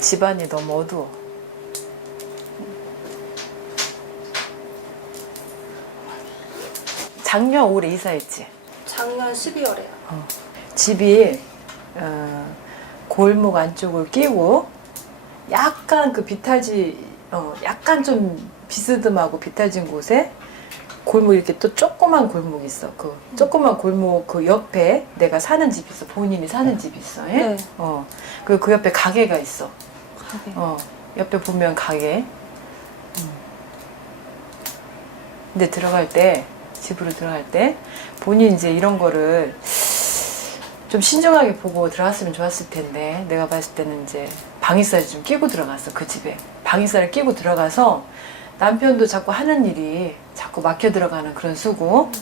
집안이 너무 어두워. 작년 올해 이사했지? 작년 12월에요. 집이 골목 안쪽을 끼고 약간 그 비탈지 약간 좀 비스듬하고 비탈진 곳에 골목 이렇게 또 조그만 골목이 있어. 그 조그만 골목 그 옆에 내가 사는 집이 있어. 본인이 사는 집이 있어. 예? 네. 그리고 그 옆에 가게가 있어. 가게. 옆에 보면 가게. 근데 들어갈 때, 집으로 들어갈 때, 본인이 이제 이런 거를 좀 신중하게 보고 들어갔으면 좋았을 텐데, 내가 봤을 때는 이제 방위살을 좀 끼고 들어갔어, 그 집에. 방위살을 끼고 들어가서 남편도 자꾸 하는 일이 자꾸 막혀 들어가는 그런 수고,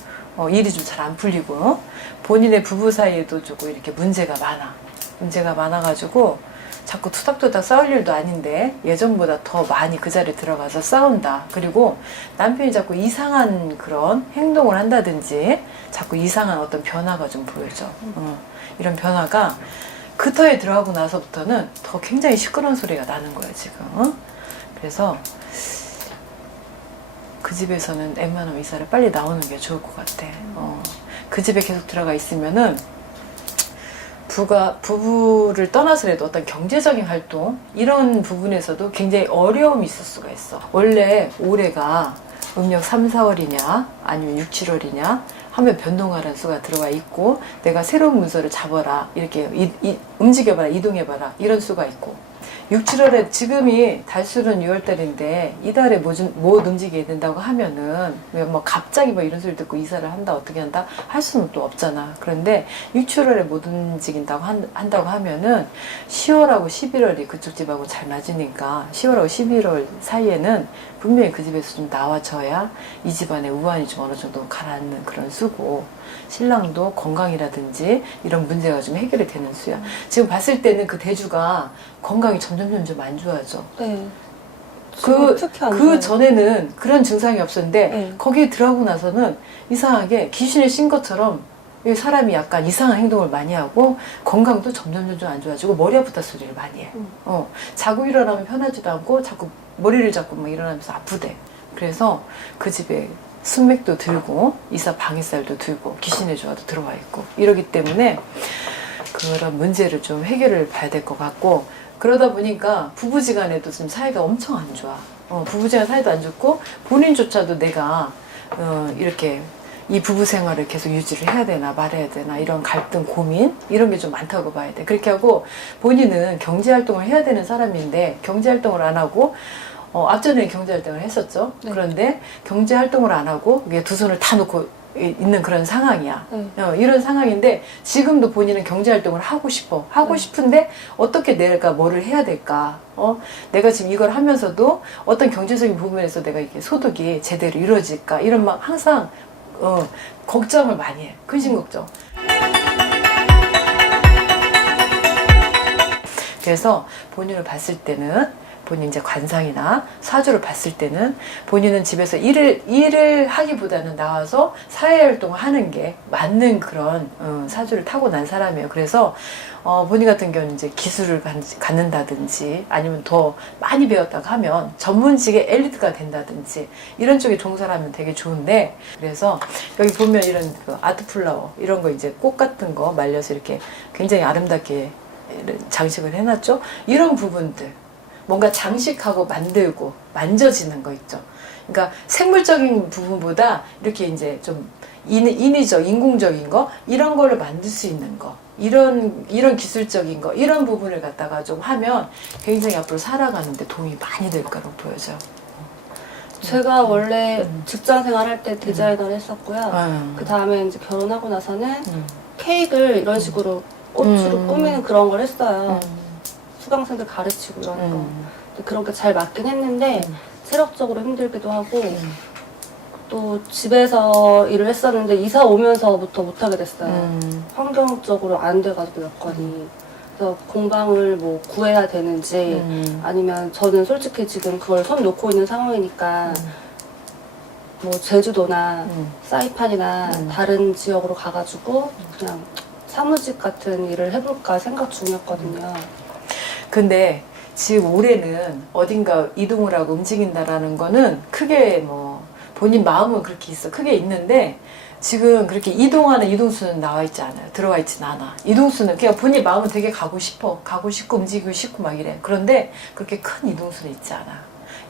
일이 좀 잘 안 풀리고, 본인의 부부 사이에도 조금 이렇게 문제가 많아. 문제가 많아가지고, 자꾸 투닥투닥 싸울 일도 아닌데 예전보다 더 많이 그 자리에 들어가서 싸운다. 그리고 남편이 자꾸 이상한 그런 행동을 한다든지 자꾸 이상한 어떤 변화가 좀 보여져. 이런 변화가 그 터에 들어가고 나서부터는 더 굉장히 시끄러운 소리가 나는 거야 지금. 그래서 그 집에서는 웬만하면 이사를 빨리 나오는 게 좋을 것 같아. 그 집에 계속 들어가 있으면은 부부를 떠나서라도 어떤 경제적인 활동 이런 부분에서도 굉장히 어려움이 있을 수가 있어. 원래 올해가 음력 3, 4월이냐 아니면 6, 7월이냐 하면 변동하라는 수가 들어가 있고 내가 새로운 문서를 잡아라 이렇게 움직여봐라 이동해봐라 이런 수가 있고 6, 7월에 지금이 달수는 6월달인데 이달에 못 움직여야 된다고 하면은 왜 뭐 갑자기 뭐 이런 소리 듣고 이사를 한다 어떻게 한다 할 수는 또 없잖아. 그런데 6, 7월에 못 움직인다고 한다고 하면은 10월하고 11월이 그쪽 집하고 잘 맞으니까 10월하고 11월 사이에는 분명히 그 집에서 좀 나와줘야 이 집안의 우환이 좀 어느 정도 가라앉는 그런 수고 신랑도 건강이라든지 이런 문제가 좀 해결이 되는 수야. 지금 봤을 때는 그 대주가 건강이 점점 안 좋아져. 네. 특히 안 그 좋아요. 전에는 그런 증상이 없었는데 네. 거기에 들어가고 나서는 이상하게 귀신에 신 것처럼 이 사람이 약간 이상한 행동을 많이 하고 건강도 점점 안 좋아지고 머리 아프다 소리를 많이 해. 자고 일어나면 편하지도 않고 자꾸 머리를 잡고 막 일어나면서 아프대. 그래서 그 집에 숙맥도 들고 이사 방해살도 들고 귀신의 조화도 들어와 있고 이러기 때문에 그런 문제를 좀 해결을 봐야 될 것 같고 그러다 보니까 부부지간에도 지금 사이가 엄청 안 좋아. 부부지간 사이도 안 좋고 본인조차도 내가 이렇게 이 부부 생활을 계속 유지를 해야 되나 말아야 되나 이런 갈등 고민 이런 게 좀 많다고 봐야 돼. 그렇게 하고 본인은 경제활동을 해야 되는 사람인데 경제활동을 안 하고 앞전에 경제활동을 했었죠. 네. 그런데 경제활동을 안 하고 두 손을 다 놓고 있는 그런 상황이야. 이런 상황인데 지금도 본인은 경제활동을 하고 싶어. 하고 싶은데 어떻게 내가 뭐를 해야 될까? 내가 지금 이걸 하면서도 어떤 경제적인 부분에서 내가 이게 소득이 제대로 이루어질까? 이런 막 항상 걱정을 많이 해. 근심 걱정. 그래서 본인을 봤을 때는 본인 이제 관상이나 사주를 봤을 때는 본인은 집에서 일을 하기보다는 나와서 사회활동을 하는 게 맞는 그런 사주를 타고난 사람이에요. 그래서 본인 같은 경우는 이제 기술을 갖는다든지 아니면 더 많이 배웠다고 하면 전문직의 엘리트가 된다든지 이런 쪽에 종사를 하면 되게 좋은데 그래서 여기 보면 이런 그 아트 플라워 이런 거 이제 꽃 같은 거 말려서 이렇게 굉장히 아름답게 장식을 해놨죠. 이런 부분들 뭔가 장식하고 만들고 만져지는 거 있죠. 그러니까 생물적인 부분보다 이렇게 이제 좀 인위적, 인공적인 거 이런 거를 만들 수 있는 거 이런 기술적인 거 이런 부분을 갖다가 좀 하면 굉장히 앞으로 살아가는데 도움이 많이 될 거라고 보여져요. 제가 원래 직장 생활할 때 디자이너를 했었고요. 그 다음에 이제 결혼하고 나서는 케이크를 이런 식으로 꽃으로 꾸미는 그런 걸 했어요. 음. 수강생들 가르치고 이런 거. 음. 근데 그런 게 잘 맞긴 했는데 체력적으로 힘들기도 하고 음. 또 집에서 일을 했었는데 이사 오면서부터 못하게 됐어요. 음. 환경적으로 안 돼가지고 여건이. 그래서 공방을 뭐 구해야 되는지 아니면 저는 솔직히 지금 그걸 손 놓고 있는 상황이니까 뭐 제주도나 사이판이나 다른 지역으로 가가지고 그냥 사무직 같은 일을 해볼까 생각 중이었거든요. 근데 지금 올해는 어딘가 이동을 하고 움직인다라는 거는 크게 뭐 본인 마음은 그렇게 있어. 크게 있는데 지금 그렇게 이동하는 이동수는 나와 있지 않아요. 들어와 있진 않아. 이동수는 그냥 본인 마음은 되게 가고 싶어. 가고 싶고 움직이고 싶고 막 이래. 그런데 그렇게 큰 이동수는 있지 않아.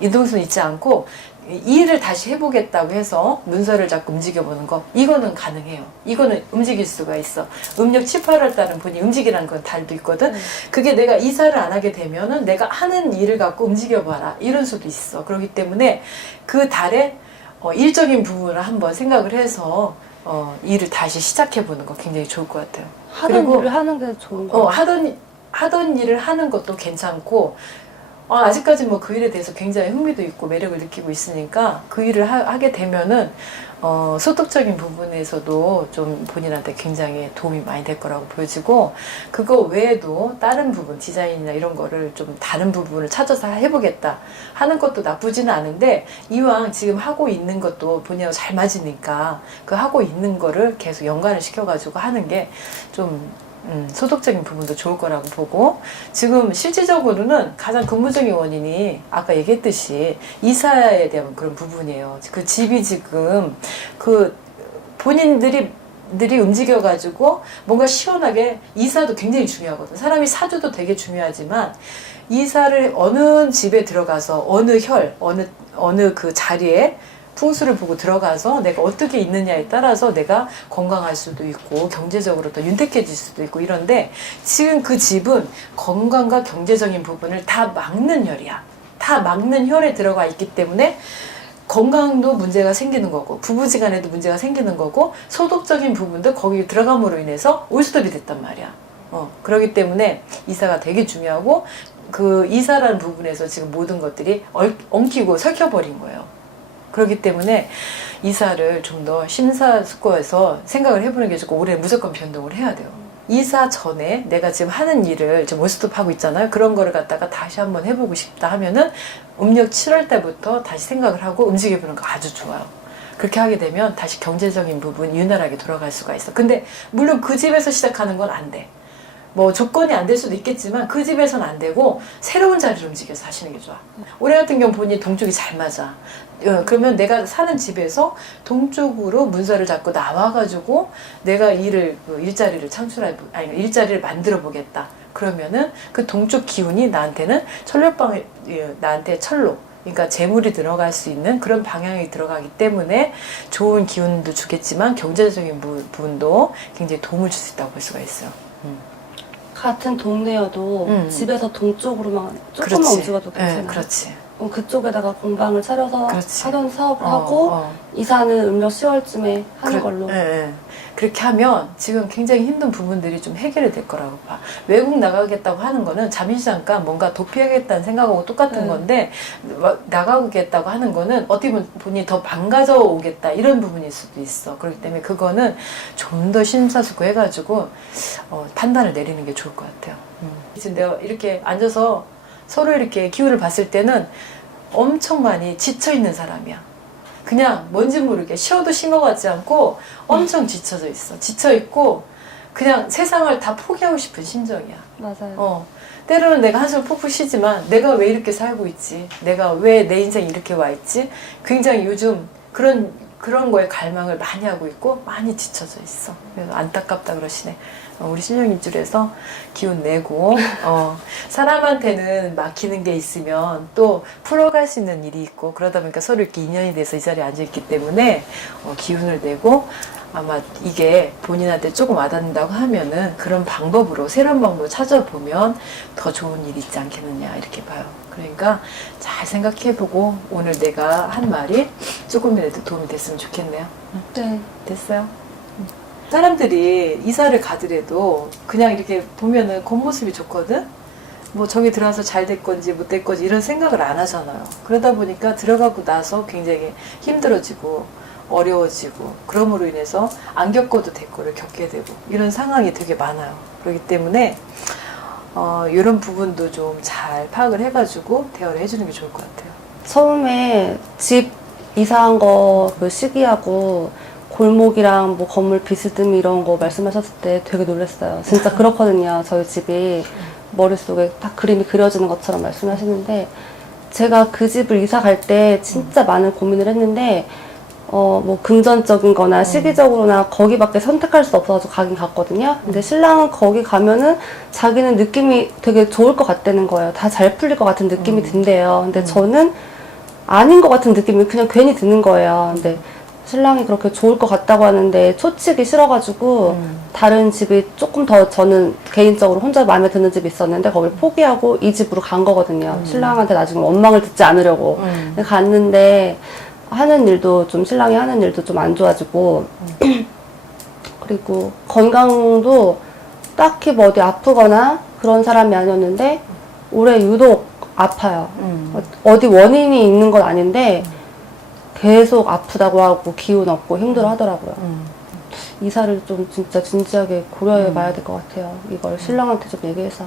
이동수는 있지 않고 이 일을 다시 해보겠다고 해서 문서를 잡고 움직여보는 거 이거는 가능해요. 이거는 움직일 수가 있어. 음력 7, 8월 달은 본인이 움직이라는 건 달도 있거든. 그게 내가 이사를 안 하게 되면은 내가 하는 일을 갖고 움직여봐라 이런 수도 있어. 그렇기 때문에 그 달에 일적인 부분을 한번 생각을 해서 일을 다시 시작해보는 거 굉장히 좋을 것 같아요. 하던 그리고 일을 하는 게 좋은 거 같아요. 하던 일을 하는 것도 괜찮고 아직까지 뭐 그 일에 대해서 굉장히 흥미도 있고 매력을 느끼고 있으니까 그 일을 하게 되면은 소득적인 부분에서도 좀 본인한테 굉장히 도움이 많이 될 거라고 보여지고 그거 외에도 다른 부분 디자인이나 이런 거를 좀 다른 부분을 찾아서 해보겠다 하는 것도 나쁘지는 않은데 이왕 지금 하고 있는 것도 본인하고 잘 맞으니까 그 하고 있는 거를 계속 연관을 시켜가지고 하는 게좀 소득적인 부분도 좋을 거라고 보고 지금 실질적으로는 가장 근본적인 원인이 아까 얘기했듯이 이사에 대한 그런 부분이에요. 그 집이 지금 그 본인들이 움직여가지고 뭔가 시원하게 이사도 굉장히 중요하거든. 사람이 사주도 되게 중요하지만 이사를 어느 집에 들어가서 어느 그 자리에 풍수를 보고 들어가서 내가 어떻게 있느냐에 따라서 내가 건강할 수도 있고 경제적으로 더 윤택해질 수도 있고 이런데 지금 그 집은 건강과 경제적인 부분을 다 막는 혈이야. 다 막는 혈에 들어가 있기 때문에 건강도 문제가 생기는 거고 부부지간에도 문제가 생기는 거고 소득적인 부분도 거기 들어감으로 인해서 올스톱이 됐단 말이야. 그렇기 때문에 이사가 되게 중요하고 그 이사라는 부분에서 지금 모든 것들이 엉키고 설켜버린 거예요. 그렇기 때문에 이사를 좀 더 심사숙고해서 생각을 해보는 게 좋고 올해 무조건 변동을 해야 돼요. 이사 전에 내가 지금 하는 일을 지금 원스톱하고 있잖아요. 그런 거를 갖다가 다시 한번 해보고 싶다 하면은 음력 7월 달부터 다시 생각을 하고 움직여보는 거 아주 좋아요. 그렇게 하게 되면 다시 경제적인 부분 유난하게 돌아갈 수가 있어. 근데 물론 그 집에서 시작하는 건 안 돼. 뭐 조건이 안 될 수도 있겠지만 그 집에서는 안 되고 새로운 자리를 움직여서 하시는 게 좋아. 올해 같은 경우 본인이 동쪽이 잘 맞아. 그러면 내가 사는 집에서 동쪽으로 문서를 잡고 나와가지고 내가 일자리를 일자리를 만들어 보겠다. 그러면은 그 동쪽 기운이 나한테는 나한테 철로 그러니까 재물이 들어갈 수 있는 그런 방향이 들어가기 때문에 좋은 기운도 주겠지만 경제적인 부분도 굉장히 도움을 줄 수 있다고 볼 수가 있어요. 같은 동네여도 집에서 동쪽으로만 조금만 그렇지. 움직여도 괜찮아요. 네, 그렇지. 그쪽에다가 공방을 차려서 그렇지. 하던 사업을 하고 이사는 음력 10월쯤에 하는 걸로. 네. 그렇게 하면 지금 굉장히 힘든 부분들이 좀 해결이 될 거라고 봐. 외국 나가겠다고 하는 거는 잠시 잠깐 뭔가 도피하겠다는 생각하고 똑같은 건데 나가겠다고 하는 거는 어떻게 보면 본인이 더 망가져 오겠다 이런 부분일 수도 있어. 그렇기 때문에 그거는 좀 더 심사숙고 해가지고 판단을 내리는 게 좋을 것 같아요. 지금 내가 이렇게 앉아서 서로 이렇게 기운을 봤을 때는 엄청 많이 지쳐있는 사람이야. 그냥 뭔지 모르게 쉬어도 쉰 것 같지 않고 엄청 지쳐져 있어. 지쳐있고 그냥 세상을 다 포기하고 싶은 심정이야. 맞아요. 때로는 내가 한숨 푹푹 쉬지만 내가 왜 이렇게 살고 있지? 내가 왜 내 인생이 이렇게 와 있지? 굉장히 요즘 그런 거에 갈망을 많이 하고 있고 많이 지쳐져 있어. 그래서 안타깝다 그러시네. 우리 신령님 줄에서 기운 내고 사람한테는 막히는 게 있으면 또 풀어갈 수 있는 일이 있고 그러다 보니까 서로 이렇게 인연이 돼서 이 자리에 앉아있기 때문에 기운을 내고 아마 이게 본인한테 조금 와닿는다고 하면은 그런 방법으로 새로운 방법을 찾아보면 더 좋은 일이 있지 않겠느냐 이렇게 봐요. 그러니까 잘 생각해보고 오늘 내가 한 말이 조금이라도 도움이 됐으면 좋겠네요. 네. 됐어요? 사람들이 이사를 가더라도 그냥 이렇게 보면은 겉모습이 좋거든? 뭐 저기 들어와서 잘 될 건지 못 될 건지 이런 생각을 안 하잖아요. 그러다 보니까 들어가고 나서 굉장히 힘들어지고 어려워지고 그럼으로 인해서 안 겪어도 될 거를 겪게 되고 이런 상황이 되게 많아요. 그렇기 때문에 이런 부분도 좀 잘 파악을 해가지고 대화를 해주는 게 좋을 것 같아요. 처음에 집 이사한 거 그 시기하고 골목이랑 뭐 건물 비스듬히 이런 거 말씀하셨을 때 되게 놀랐어요. 진짜 그렇거든요. 저희 집이 머릿속에 딱 그림이 그려지는 것처럼 말씀하시는데 제가 그 집을 이사 갈 때 진짜 많은 고민을 했는데 뭐 금전적인 거나 시기적으로나 거기밖에 선택할 수 없어가지고 가긴 갔거든요. 근데 신랑은 거기 가면은 자기는 느낌이 되게 좋을 것 같다는 거예요. 다 잘 풀릴 것 같은 느낌이 든대요. 근데 저는 아닌 것 같은 느낌이 그냥 괜히 드는 거예요. 근데 신랑이 그렇게 좋을 것 같다고 하는데 초치기 싫어가지고 다른 집이 조금 더 저는 개인적으로 혼자 마음에 드는 집이 있었는데 거길 포기하고 이 집으로 간 거거든요. 신랑한테 나중에 원망을 듣지 않으려고. 근데 갔는데 하는 일도 좀 신랑이 하는 일도 좀 안 좋아지고 그리고 건강도 딱히 뭐 어디 아프거나 그런 사람이 아니었는데 올해 유독 아파요. 어디 원인이 있는 건 아닌데 계속 아프다고 하고 기운 없고 힘들어 하더라고요. 이사를 좀 진짜 진지하게 고려해 봐야 될 것 같아요. 이걸 신랑한테 좀 얘기해서.